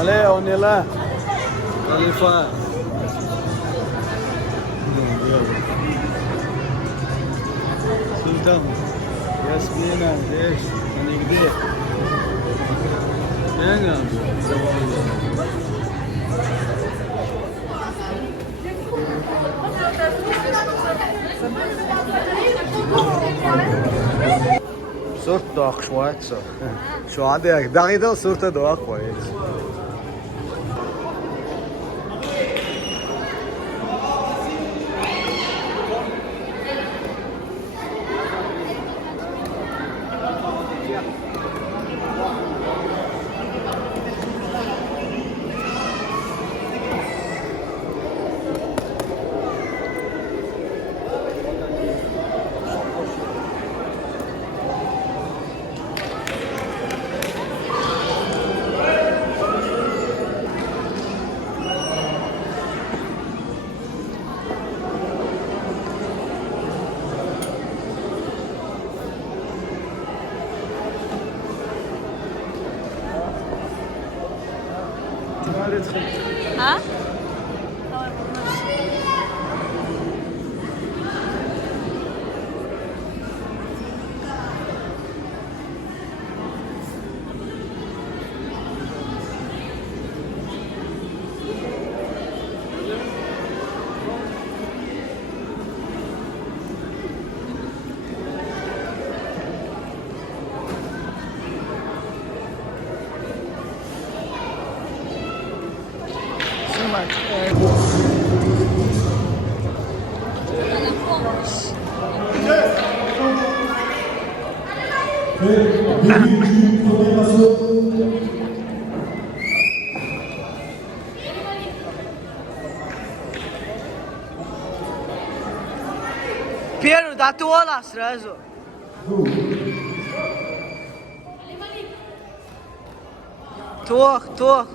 Allez, on est là. Allez faire. Sultan. Yasmina, ايش؟ هنقدر. نعم. صورت داغ شوية شو عندك دغيدة صورت داغ كويس ها؟ Piero, dá tua lá, Srazo. Tua.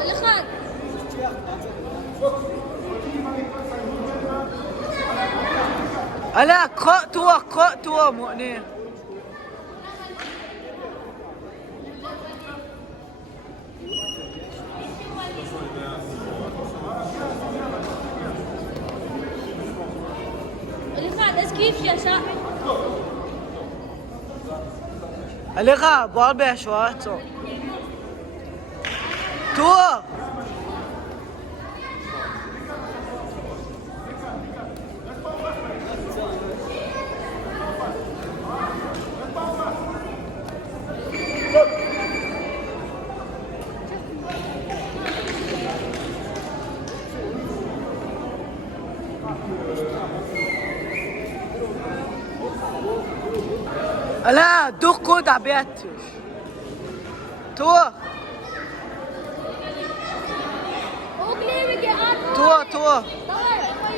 علي خان ألا قرأ tua مؤنين. علي خان اس كيف يا شا أليغا بالبه شواتو. tua. ألا دقو دعبيتش. tua. tua.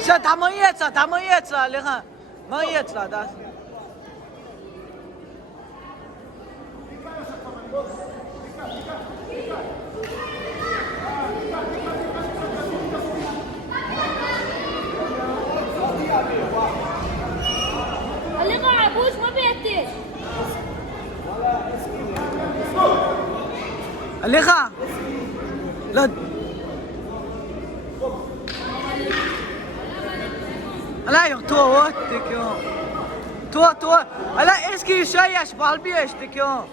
자, 다 먹었어, 내가 먹었어, 나. علي خان عبوش ما بيتش 내가 لا لا يغتوا وقتك يوم تو لا اسكي شايش بالبي اشتك يوم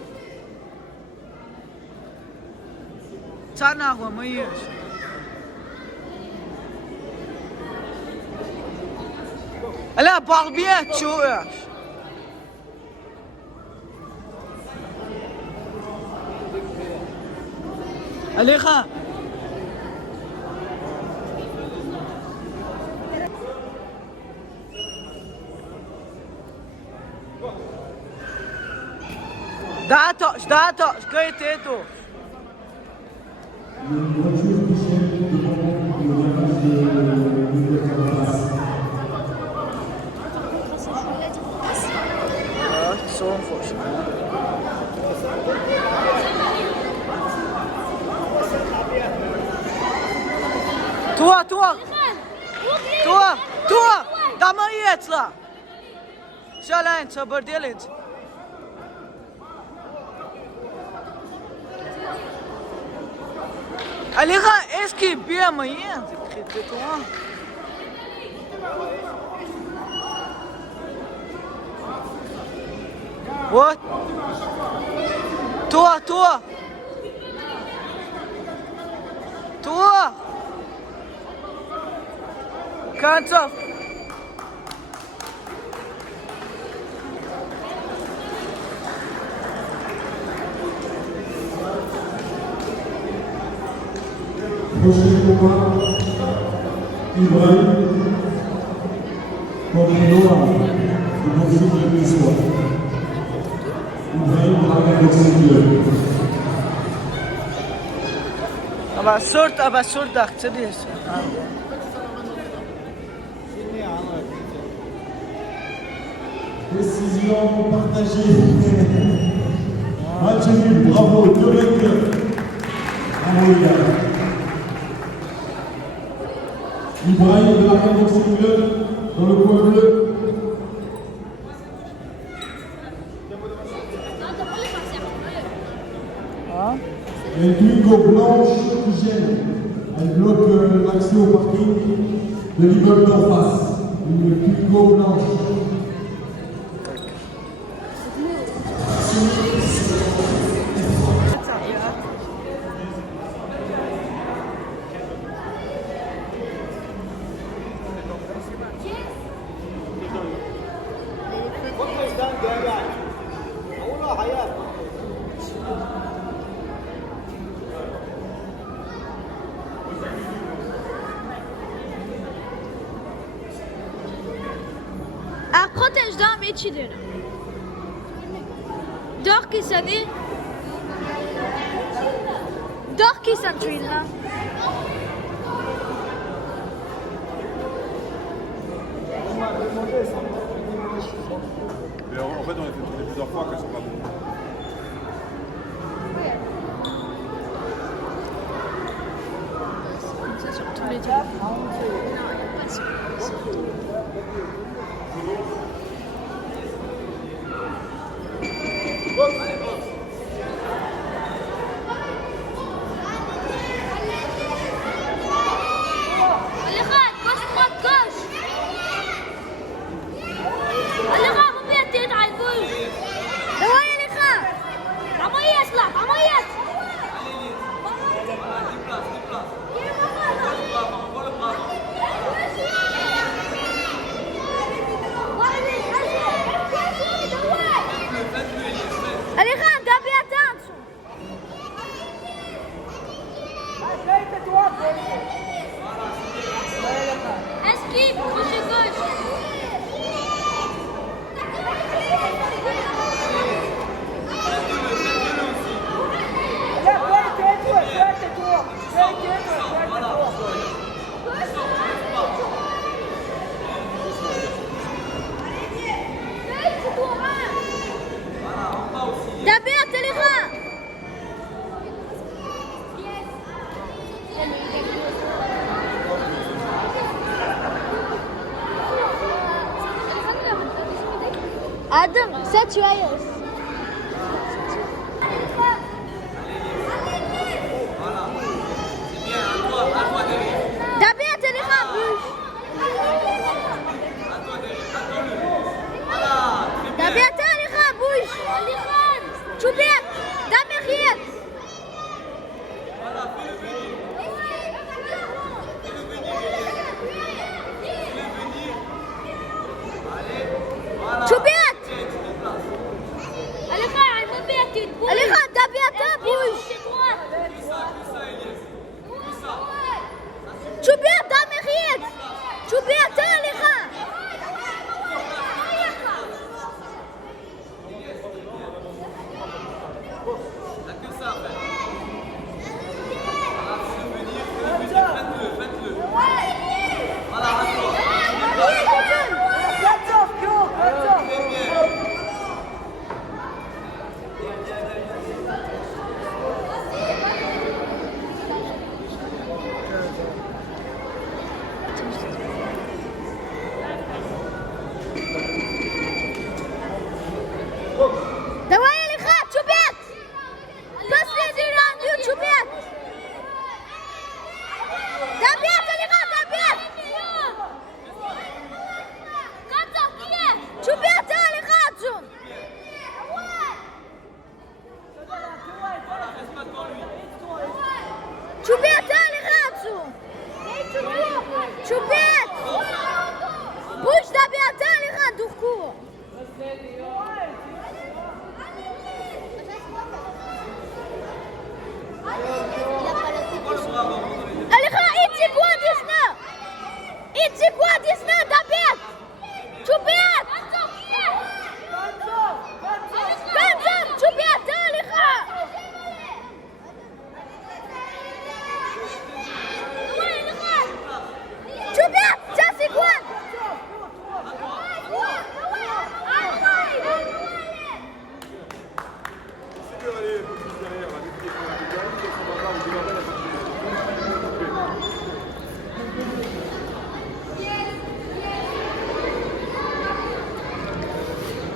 صارنا هو ميش لا بالبي شو ايش أليخا داتوش كيتيتو صوم فوش toi, toi, خان وقلي toi, toi, دميت لا شالا انت برديل انت Aliga, est-ce qu'il est bien moyen? C'est toi. What? Toi, toi. Toi. Hands off. Prochain combat, Ibrahim contre Noah du boxing de l'histoire. Ibrahim Dragon Boxing Club. ابى صورت اقتديس Décision partagée. Match nul, bravo, 2 vainqueurs. Bravo les gars. Ibrahim de la Boxing Club dans le coin bleu. Et Twingo blanche qui gêne. Elle bloque l'accès au parking de l'immeuble d'en face. Une Twingo blanche. protège dans mes children. Dorki sani. Dorki santrilla. Mais en fait, on a fait tourner plusieurs fois qu'elles sont pas bonnes. Ça sur tous les téléphones. Non, il n'y a pas de sur Adam, set joyeux. Dabia téléphone bouge. Dabia téléphone bouge. Choubet, Damiriet. Choubet. Chupette, allez, ragazzo! Chupette! Bouge da Beata, allez, ragazzo! Allez, idź gładisna, da Beat! Chupette! Ganzam, Chupette, allez, Chupette, ça c'est quoi?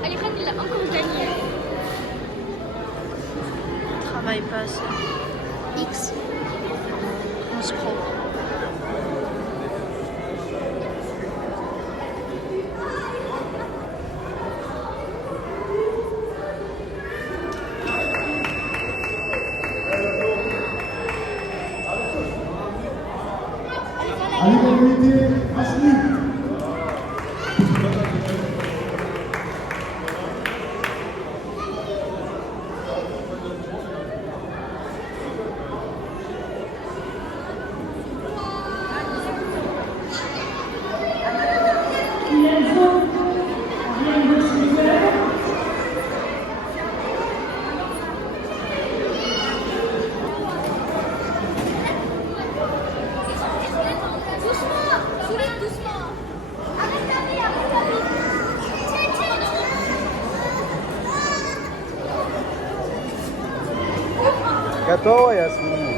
Alejandro, il a encore gagné. Travaille pas assez. X. On se prend. À l'égalité, Ashley. Doucement, souris doucement. Arrête ta vie, arrête ta vie. Готова, Ясмин?